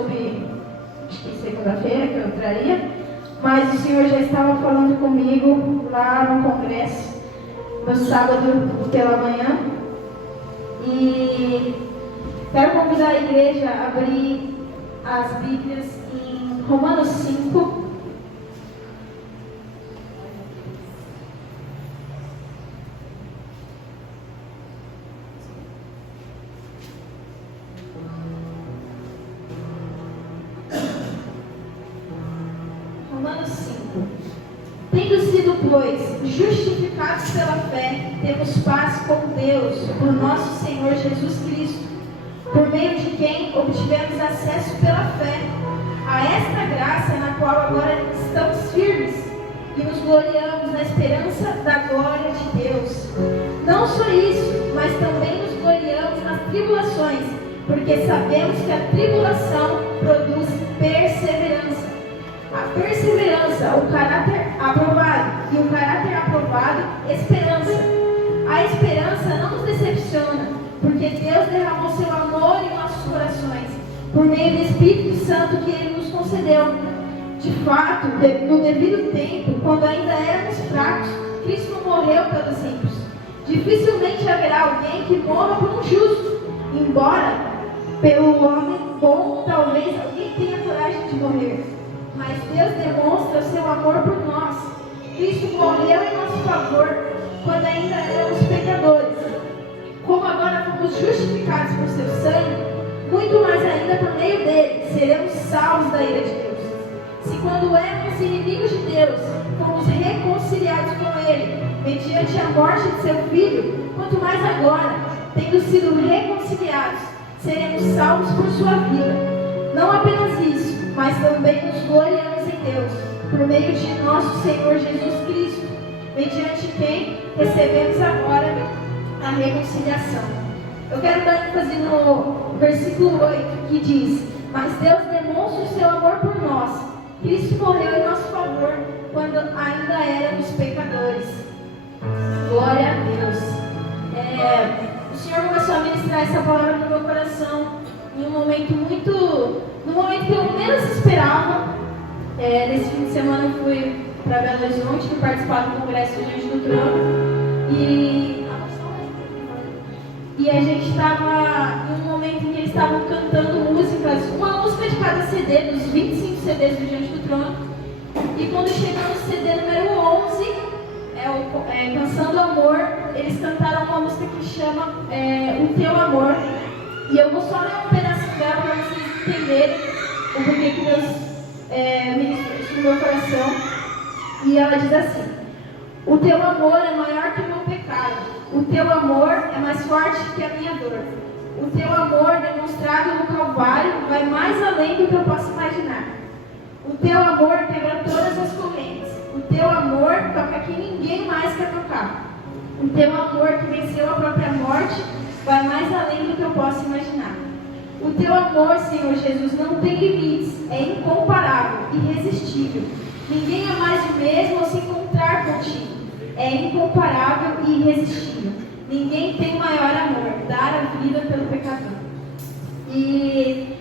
soube, acho que segunda-feira que eu entraria, mas o Senhor já estava falando comigo lá no congresso, no sábado pela manhã. E quero convidar a igreja a abrir as Bíblias em Romanos 5. Romanos 5. Tendo sido, pois, justificados pela fé, temos paz com Deus, por nosso Senhor Jesus Cristo, por meio de quem obtivemos acesso pela fé a esta graça na qual agora estamos firmes e nos gloriamos na esperança da glória de Deus. Não só isso, mas também nos gloriamos nas tribulações, porque sabemos que a tribulação produz perseverança. A perseverança, o caráter aprovado, e o caráter aprovado, esperança. A esperança não nos decepciona, porque Deus derramou seu amor em nossos corações, por meio do Espírito Santo que Ele nos concedeu. De fato, no devido tempo, quando ainda éramos fracos, Cristo morreu pelos ímpios. Dificilmente haverá alguém que morra por um justo, embora pelo homem bom talvez alguém tenha coragem de morrer. Mas Deus demonstra o seu amor por nós. Cristo morreu em nosso favor quando ainda éramos pecadores. Como agora fomos justificados por seu sangue, muito mais ainda por meio dele seremos salvos da ira de Deus. Se quando éramos inimigos de Deus, fomos reconciliados com ele, mediante a morte de seu Filho, quanto mais agora, tendo sido reconciliados, seremos salvos por sua vida. Não apenas isso, mas também nos gloriamos em Deus, por meio de nosso Senhor Jesus Cristo, mediante quem recebemos agora a reconciliação. Eu quero dar ênfase no versículo 8, que diz: mas Deus demonstra o seu amor por nós. Cristo morreu em nosso favor, quando ainda éramos pecadores. Glória a Deus. O Senhor começou a ministrar essa palavra no meu coração, em um momento no momento que eu menos esperava. Nesse fim de semana eu fui para Belo Horizonte, fui participar do congresso Diante do Trono, e a gente estava em um momento em que eles estavam cantando músicas, uma música de cada CD, dos 25 CDs do Diante do Trono, e quando chegou no CD número 11, Canção do Amor, eles cantaram uma música que chama O Teu Amor, e eu vou só ler um pedacinho dela para vocês entenderem o porquê que Deus ministrou isso no meu coração. E ela diz assim: o teu amor é maior que o meu pecado, o teu amor é mais forte que a minha dor. O teu amor demonstrado no Calvário vai mais além do que eu posso imaginar. O teu amor quebra todas as correntes. O teu amor toca que ninguém mais quer tocar. O teu amor que venceu a própria morte vai mais além do que eu posso imaginar. O teu amor, Senhor Jesus, não tem limites, é incomparável, irresistível. Ninguém é mais o mesmo ao se encontrar contigo. É incomparável e irresistível. Ninguém tem maior amor, dar a vida pelo pecador. E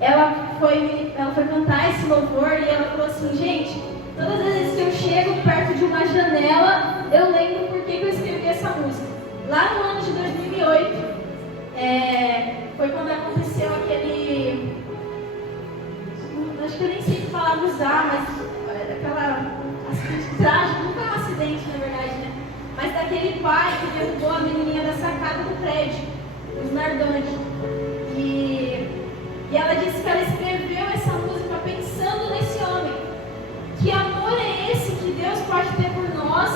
ela foi cantar esse louvor e ela falou assim: gente, todas as vezes que eu chego perto de uma janela, eu lembro por que eu escrevi essa música. Lá no ano de 2008, foi quando aconteceu aquele... Acho que eu nem sei que palavra usar, mas aquela acidente trágico, não foi um acidente na verdade, né? Mas daquele pai que derrubou a menininha da sacada do prédio, os Nardoni. E ela disse que ela escreveu essa música pensando nesse homem. Que amor é esse que Deus pode ter por nós,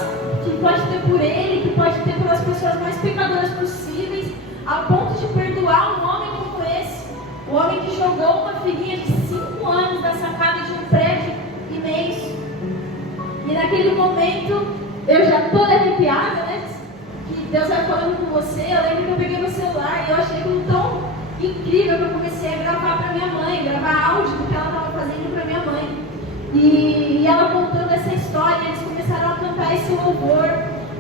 que pode ter por ele, que pode ter pelas pessoas mais pecadoras possíveis, a ponto de perdoar um homem como esse. O homem que jogou uma filhinha de 5 anos da sacada de um prédio imenso. E naquele momento, eu já toda arrepiada, né? Que Deus vai falando com você. Eu lembro que eu peguei meu celular e eu achei aquilo tão incrível que eu comecei a gravar para minha mãe, gravar áudio do que ela estava fazendo para minha mãe. E ela contando essa história, eles começaram a cantar esse louvor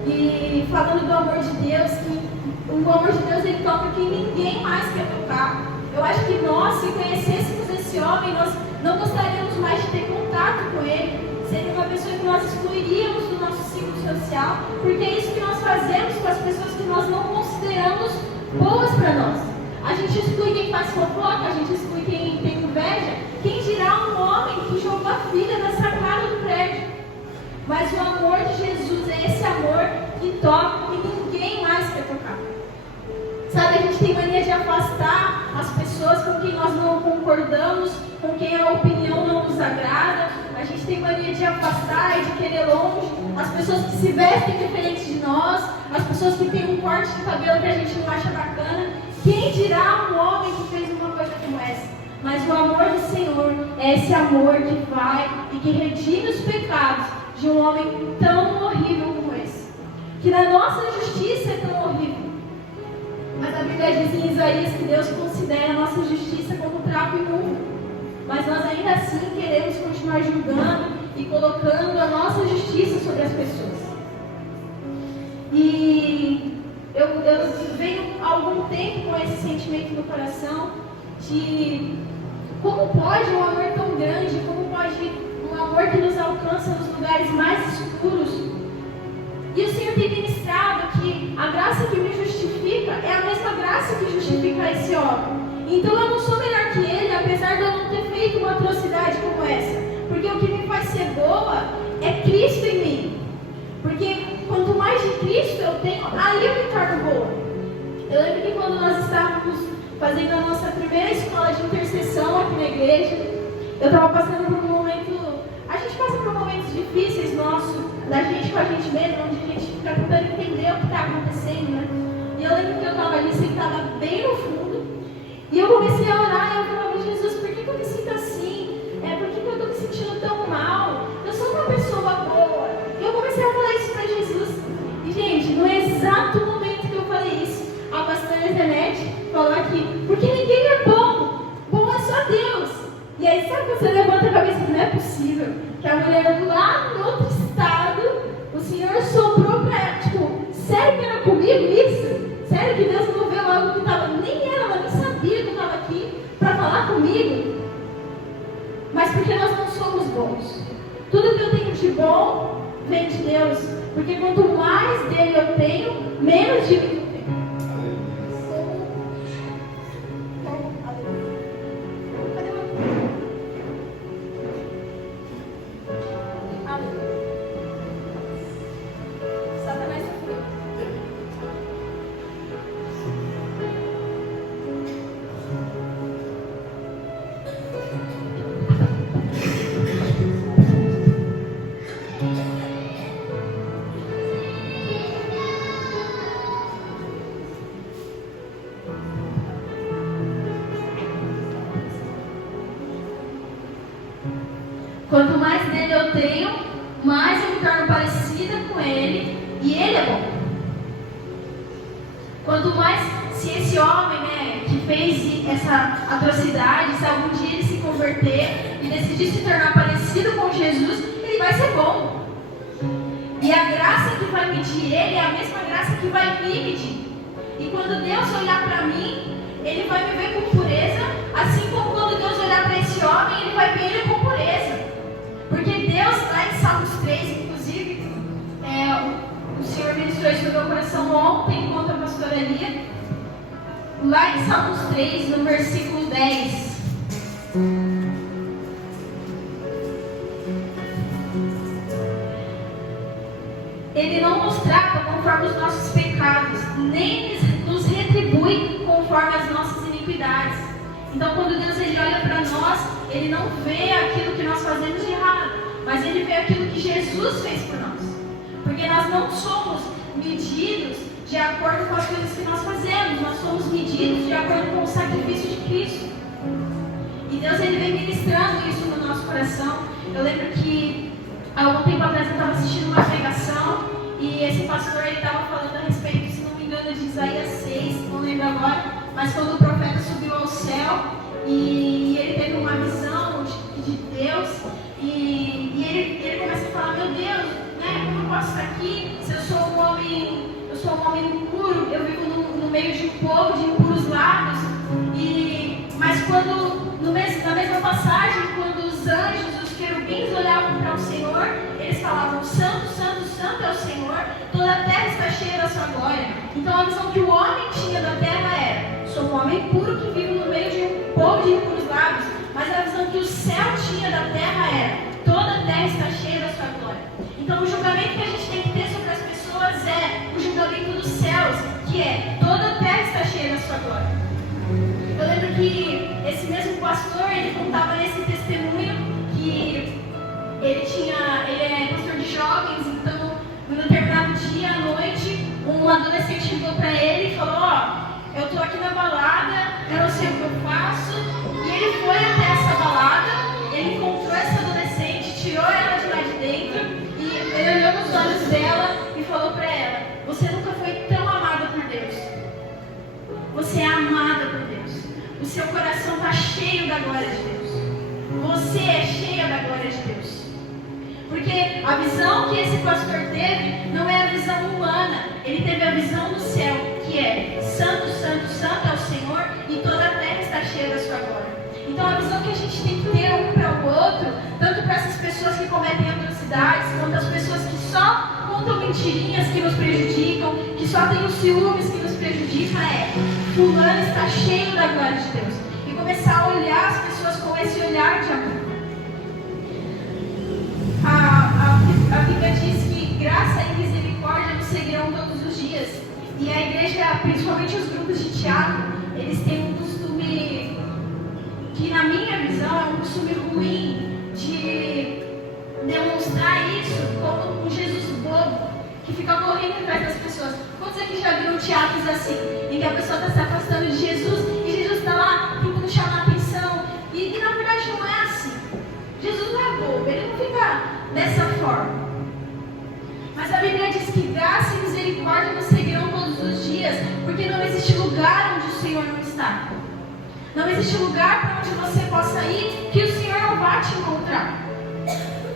e falando do amor de Deus, que o amor de Deus ele toca que ninguém mais quer tocar. Eu acho que nós, se conhecêssemos esse homem, nós não gostaríamos mais de ter contato com ele. Seria uma pessoa que nós excluiríamos do nosso ciclo social, porque é isso que nós fazemos com as pessoas que nós não consideramos boas para nós. A gente exclui quem faz fofoca, a gente exclui quem tem inveja. Quem dirá um homem que jogou a filha da sacada do prédio? Mas o amor de Jesus é esse amor que toca e ninguém mais quer tocar. Sabe, a gente tem mania de afastar as pessoas com quem nós não concordamos, com quem a opinião não nos agrada. A gente tem mania de afastar e de querer longe as pessoas que se vestem diferente de nós, as pessoas que têm um corte de cabelo que a gente não acha bacana. Quem dirá um homem que fez uma coisa como essa? Mas o amor do Senhor é esse amor que vai e que redime os pecados de um homem tão horrível como esse. Que na nossa justiça é tão horrível. Mas a Bíblia diz em Isaías que Deus considera a nossa justiça como trapo imundo. Mas nós ainda assim queremos continuar julgando e colocando a nossa justiça sobre as pessoas. E eu venho há algum tempo com esse sentimento no coração de como pode um amor tão grande, como pode um amor que nos alcança nos lugares mais escuros. E o Senhor tem ministrado que a graça que me justifica é a mesma graça que justifica esse homem. Então eu não sou melhor que ele, apesar de eu não ter feito uma atrocidade como essa. Porque o que me faz ser boa é Cristo em mim. Porque quanto mais de Cristo eu tenho, aí eu me torno boa. Eu lembro que quando nós estávamos fazendo a nossa primeira escola de intercessão aqui na igreja, eu estava passando por um momento... A gente passa por momentos difíceis nossos, da gente com a gente mesmo, onde a gente fica tentando entender o que está acontecendo, né? E eu lembro que eu estava ali sentada bem no fundo, e eu comecei a orar e eu falava, Jesus, por que eu me sinto assim? Por que eu estou me sentindo tão mal? Eu sou uma pessoa boa. E eu comecei a falar isso para Jesus. E, gente, no exato momento que eu falei isso, a pastora Zenete falou aqui, porque ninguém é bom. Bom é só Deus. E aí, sabe quando você levanta a cabeça e não é possível? Que a mulher lá no outro estado, o Senhor soprou para ela, tipo, sério que era comigo isso? Sério que Deus não moveu algo que estava, nem ela nem sabia que eu estava aqui para falar comigo? Mas porque nós não somos bons. Tudo que eu tenho de bom vem de Deus. Porque quanto mais dele eu tenho, menos de mim eu tenho. Quanto mais dele eu tenho, mais eu me torno parecida com ele, e ele é bom. Quanto mais, se esse homem, que fez essa atrocidade, se algum dia ele se converter e decidir se tornar parecido com Jesus, ele vai ser bom. E a graça que vai medir ele é a mesma graça que vai me medir. E quando Deus olhar para mim, ele vai me ver com pureza, assim como quando Deus olhar para esse homem, ele vai ver ele com pureza. Porque Deus, lá em Salmos 3, inclusive, o Senhor ministrou isso no meu coração ontem, enquanto a pastora lia. Lá em Salmos 3, no versículo 10. Ele não nos trata conforme os nossos pecados, nem nos retribui conforme as nossas iniquidades. Então, quando Deus ele olha para nós, ele não vê aquilo que nós fazemos de errado, mas ele vê aquilo que Jesus fez por nós. Porque nós não somos medidos de acordo com as coisas que nós fazemos, nós somos medidos de acordo com o sacrifício de Cristo. E Deus ele vem ministrando isso no nosso coração. Eu lembro que há algum tempo atrás eu estava assistindo uma pregação e esse pastor ele estava falando a respeito, se não me engano, de Isaías 6, não lembro agora, mas quando o profeta subiu ao céu e ele teve uma visão de Deus e ele começa a falar, meu Deus, como eu posso estar aqui se eu sou um homem impuro, eu vivo no meio de um povo de impuros lábios, mas quando na mesma passagem, quando os anjos, os querubins olhavam para o Senhor, eles falavam: Santo, Santo, Santo é o Senhor, toda a terra está cheia da sua glória. Então a visão que o homem tinha da terra era: sou um homem puro que vive no meio de um povo de impuros lábios. Mas a visão que o céu tinha da terra era: toda a terra está cheia da sua glória. Então o julgamento que a gente tem que ter sobre as pessoas é o julgamento dos céus, que é: toda a terra está cheia da sua glória. Eu lembro que esse mesmo pastor, ele contava nesse testemunho que ele é pastor de jovens. Então, num determinado dia à noite, um adolescente chegou para ele e falou: eu estou aqui na balada, eu não sei o que eu faço. E ele foi até essa balada, ele encontrou essa adolescente, tirou ela de lá de dentro e ele olhou nos olhos dela e falou para ela: você nunca foi tão amada por Deus. Você é amada por Deus. O seu coração está cheio da glória de Deus. Você é cheia da glória de Deus. Porque a visão que esse pastor teve não é a visão humana. Ele teve a visão do céu, que é: Santo, Santo, Santo é o Senhor e toda a terra está cheia da sua glória. Então a visão que a gente tem que ter um para o outro, tanto para essas pessoas que cometem atrocidades, quanto as pessoas que só contam mentirinhas que nos prejudicam, que só têm os ciúmes que nos prejudicam, é: fulano está cheio da glória de Deus. E começar a olhar as pessoas com esse olhar de amor. A Bíblia diz que graça e misericórdia nos seguirão todos os dias. E a igreja, principalmente os grupos de teatro, eles têm um costume que, na minha visão, é um costume ruim de demonstrar isso como um Jesus bobo, que fica correndo atrás das pessoas. Quantos aqui já viram teatros assim, em que a pessoa está se afastando de Jesus e Jesus está lá tentando chamar a atenção? E na verdade não é assim. Jesus não é bobo, ele não fica dessa forma. Mas a Bíblia diz que graça e misericórdia nos seguirão todos os dias, porque não existe lugar onde o Senhor não está. Não existe lugar para onde você possa ir que o Senhor não vá te encontrar.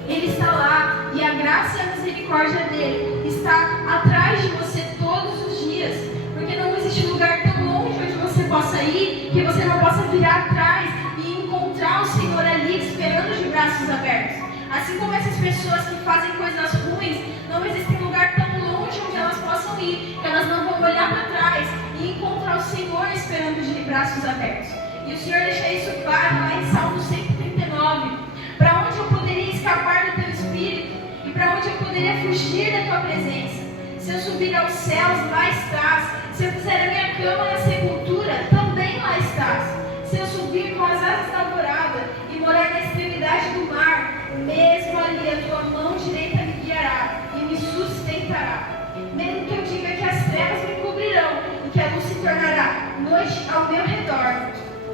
Ele está lá, e a graça e a misericórdia dele está atrás de você todos os dias, porque não existe lugar tão longe onde você possa ir que você não possa virar atrás e encontrar o Senhor ali esperando de braços abertos. Assim como essas pessoas que fazem coisas ruins, não existe lugar tão longe onde elas possam ir, que elas não vão olhar para trás e encontrar o Senhor esperando de braços abertos. E o Senhor deixa isso claro lá em Salmo 139. Para onde eu poderia escapar do teu espírito? E para onde eu poderia fugir da tua presença? Se eu subir aos céus, lá estás. Se eu fizer a minha cama na sepultura, também lá estás. Se eu subir com as asas da alvorada e morar na extremidade do mar, mesmo ali a tua mão direita me guiará e me sustentará. Mesmo que eu diga que as trevas me cobrirão e que a luz se tornará noite ao meu redor,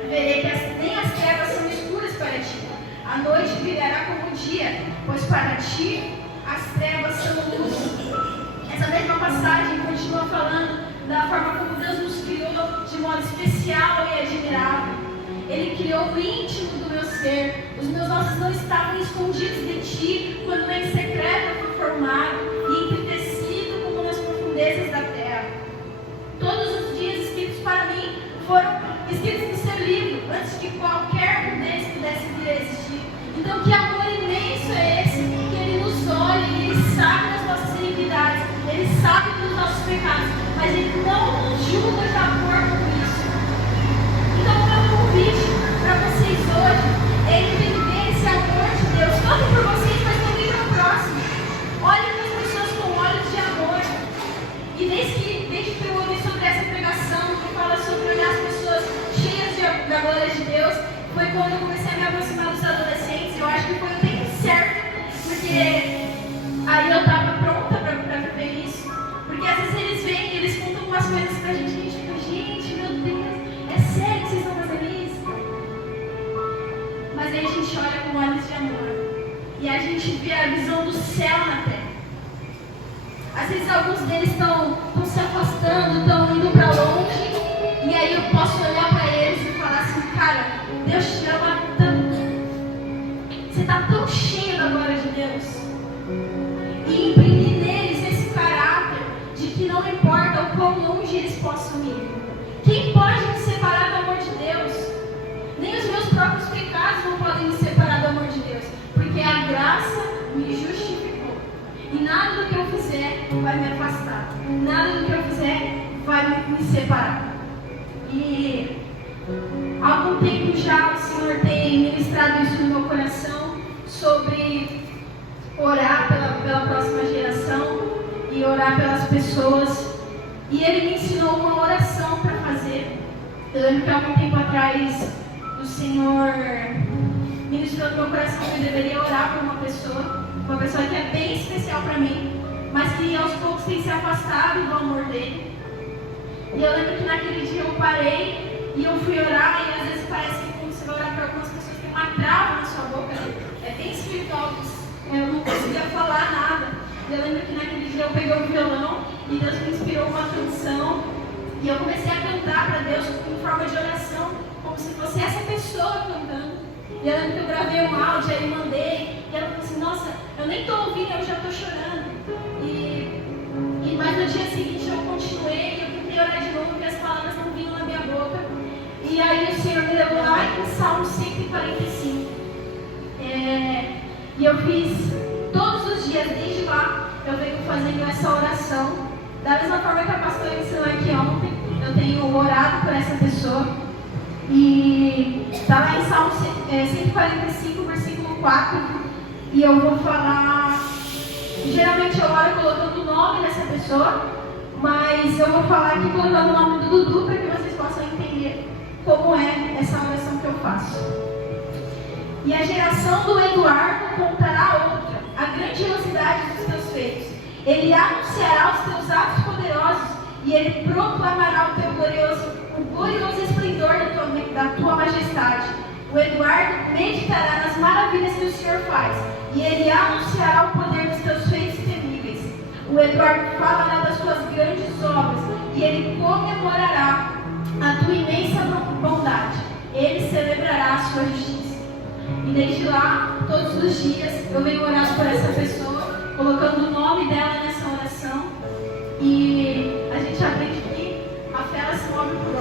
verei que nem as trevas são escuras para ti. A noite brilhará como o dia, pois para ti as trevas são luz. Essa mesma passagem continua falando da forma como Deus nos criou de modo especial e admirável. Ele criou o íntimo do meu ser. Os meus ossos não estavam escondidos de ti quando em secreto eu fui formado e entretecido como nas profundezas da terra. Todos os dias escritos para mim foram escritos no seu livro antes que qualquer um deles pudesse vir a existir. Então, que amor imenso é esse? Que Ele nos olha e Ele sabe das nossas iniquidades, Ele sabe dos nossos pecados, mas Ele não nos julga de acordo com isso. Então, o meu convite para vocês hoje é entender esse amor de Deus, tanto por vocês, mas também para o próximo. Olhem para as pessoas com olhos de amor. E desde que eu ouvi sobre essa pregação, que fala sobre olhar as pessoas cheias da glória de Deus, foi quando eu comecei a me aproximar dos adolescentes. Eu acho que foi o tempo certo, porque aí eu estava pronta para viver isso. Porque às vezes eles vêm e eles contam umas coisas pra gente, e a gente fica: gente, meu Deus, é sério que vocês estão fazendo isso? Mas aí a gente olha com olhos de amor e a gente vê a visão do céu na terra. Às vezes alguns deles estão se afastando, estão indo para longe, e aí eu posso olhar para eles e falar assim: cara, Deus te ama tanto, você está tão cheio da glória de Deus, e imprimir neles esse caráter de que não importa o quão longe eles possam ir. Quem pode me separar do amor de Deus? Nem os meus próprios pecados não podem nada do que eu fizer vai me afastar, nada do que eu fizer vai me separar. E há algum tempo já o Senhor tem ministrado isso no meu coração, sobre orar pela próxima geração e orar pelas pessoas. E Ele me ensinou uma oração para fazer. Eu lembro que há algum tempo atrás o Senhor ministrou no meu coração que eu deveria orar por uma pessoa que é bem especial para mim, mas que aos poucos tem se afastado do amor dele. E eu lembro que naquele dia eu parei e eu fui orar, e às vezes parece que quando você vai orar para algumas pessoas tem uma trava na sua boca, é bem espiritual, eu não conseguia falar nada. E eu lembro que naquele dia eu peguei o violão e Deus me inspirou uma canção, e eu comecei a cantar para Deus em forma de oração, como se fosse essa pessoa cantando. E eu lembro que eu gravei um áudio, aí mandei, e ela falou assim: nossa, eu nem estou ouvindo, eu já estou chorando. Mas no dia seguinte eu continuei, eu tentei orar de novo, porque as palavras não vinham na minha boca. E aí o Senhor me levou lá em Salmo 145. E eu fiz todos os dias, desde lá, eu venho fazendo essa oração. Da mesma forma que a pastora ensinou aqui ontem, eu tenho orado por essa pessoa. E está lá em Salmo 145, versículo 4. E eu vou falar. Geralmente eu oro colocando o nome dessa pessoa, mas eu vou falar aqui colocando o nome do Dudu para que vocês possam entender como é essa oração que eu faço. E a geração do Eduardo contará a outra a grandiosidade dos teus feitos. Ele anunciará os teus atos poderosos e ele proclamará o glorioso esplendor da tua majestade. O Eduardo meditará nas maravilhas que o Senhor faz e ele anunciará o poder dos teus feitos temíveis. O Eduardo falará das tuas grandes obras e ele comemorará a tua imensa bondade. Ele celebrará a sua justiça. E desde lá, todos os dias, eu venho orar por essa pessoa, colocando o nome dela nessa oração. E a gente aprende que a fé ela se move por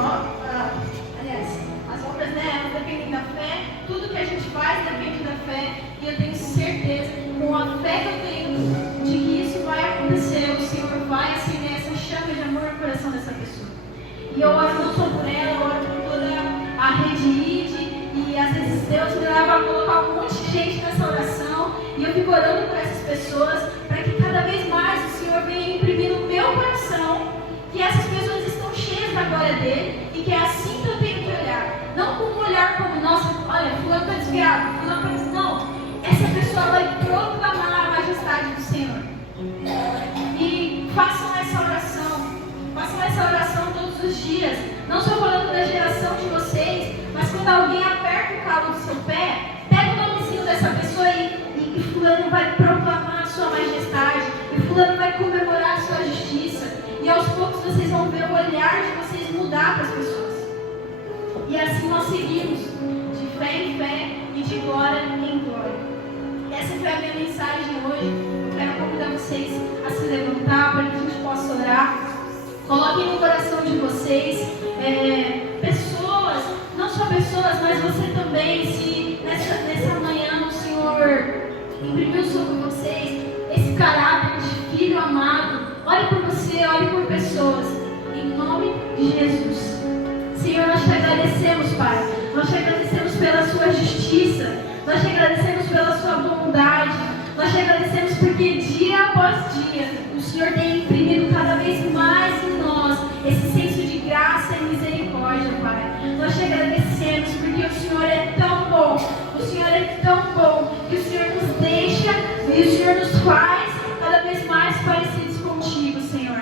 as obras, né, elas dependem da fé. Tudo que a gente faz depende da fé. E eu tenho certeza, com a fé que eu tenho, de que isso vai acontecer. O Senhor vai acender essa chama de amor no coração dessa pessoa. E eu oro não só por ela, eu oro por toda a rede ID. E às vezes Deus me leva a colocar um monte de gente nessa oração. E eu fico orando por essas pessoas, para que cada vez mais o Senhor venha imprimir no meu coração que essas pessoas estão cheias da glória dele. E que é assim que eu tenho que olhar. Não com um olhar como, nossa, olha, fulano está desviado, fulano está... Não, essa pessoa vai proclamar a majestade do Senhor. E façam essa oração todos os dias. Não só falando da geração de vocês, mas quando alguém aperta o calo do seu pé, pega o nomezinho dessa pessoa e fulano vai proclamar a sua majestade, e fulano vai comemorar a sua justiça, e aos poucos vocês vão ver o olhar de vocês mudar para as pessoas. E assim nós seguimos, de fé em fé e de glória em glória. Essa foi a minha mensagem hoje. Eu quero convidar vocês a se levantar para que a gente possa orar. Coloquem no coração de vocês pessoas, não só pessoas, mas você também, se nessa manhã o Senhor imprimiu sobre vocês esse caráter de filho amado. Ore por você, ore por pessoas, em nome de Jesus. Senhor, nós te agradecemos, Pai. Nós te agradecemos pela sua justiça. Nós te agradecemos pela sua bondade. Nós te agradecemos porque dia após dia o Senhor tem imprimido cada vez mais em nós esse senso de graça e misericórdia, Pai. Nós te agradecemos porque o Senhor é tão bom. O Senhor é tão bom que o Senhor nos deixa e o Senhor nos faz cada vez mais parecidos contigo, Senhor.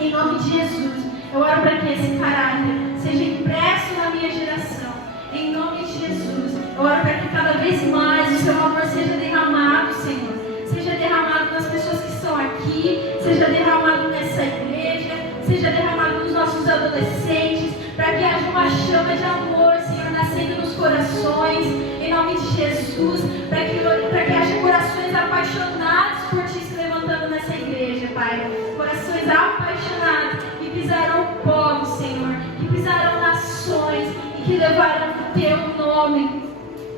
Em nome de Jesus, eu oro para que esse caráter seja impresso na minha geração. Em nome de Jesus, eu oro para que cada vez mais o seu amor seja derramado, Senhor. Seja derramado nas pessoas que estão aqui, seja derramado nessa igreja, seja derramado nos nossos adolescentes, para que haja uma chama de amor, Senhor, nascendo nos corações, em nome de Jesus, para que haja corações apaixonados por Ti se levantando nessa igreja, Pai. Corações apaixonados que pisarão povos, Senhor, que pisarão nações e que levarão o Teu nome.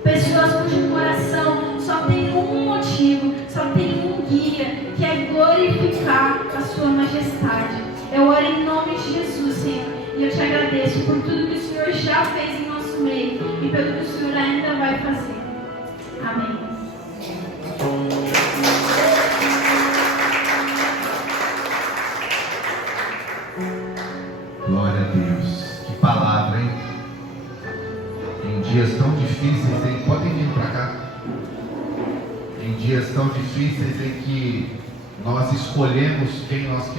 Pessoas cujo coração só tem um motivo, só tem um guia, que é glorificar a sua majestade. Eu oro em nome de Jesus, Senhor, e eu te agradeço por tudo que o Senhor já fez em nosso meio e pelo que o Senhor ainda vai fazer. Amém. Glória a Deus. Que palavra, hein? Em dias tão difíceis, hein? Podem vir para cá. Em dias tão difíceis em que nós escolhemos quem nós queremos.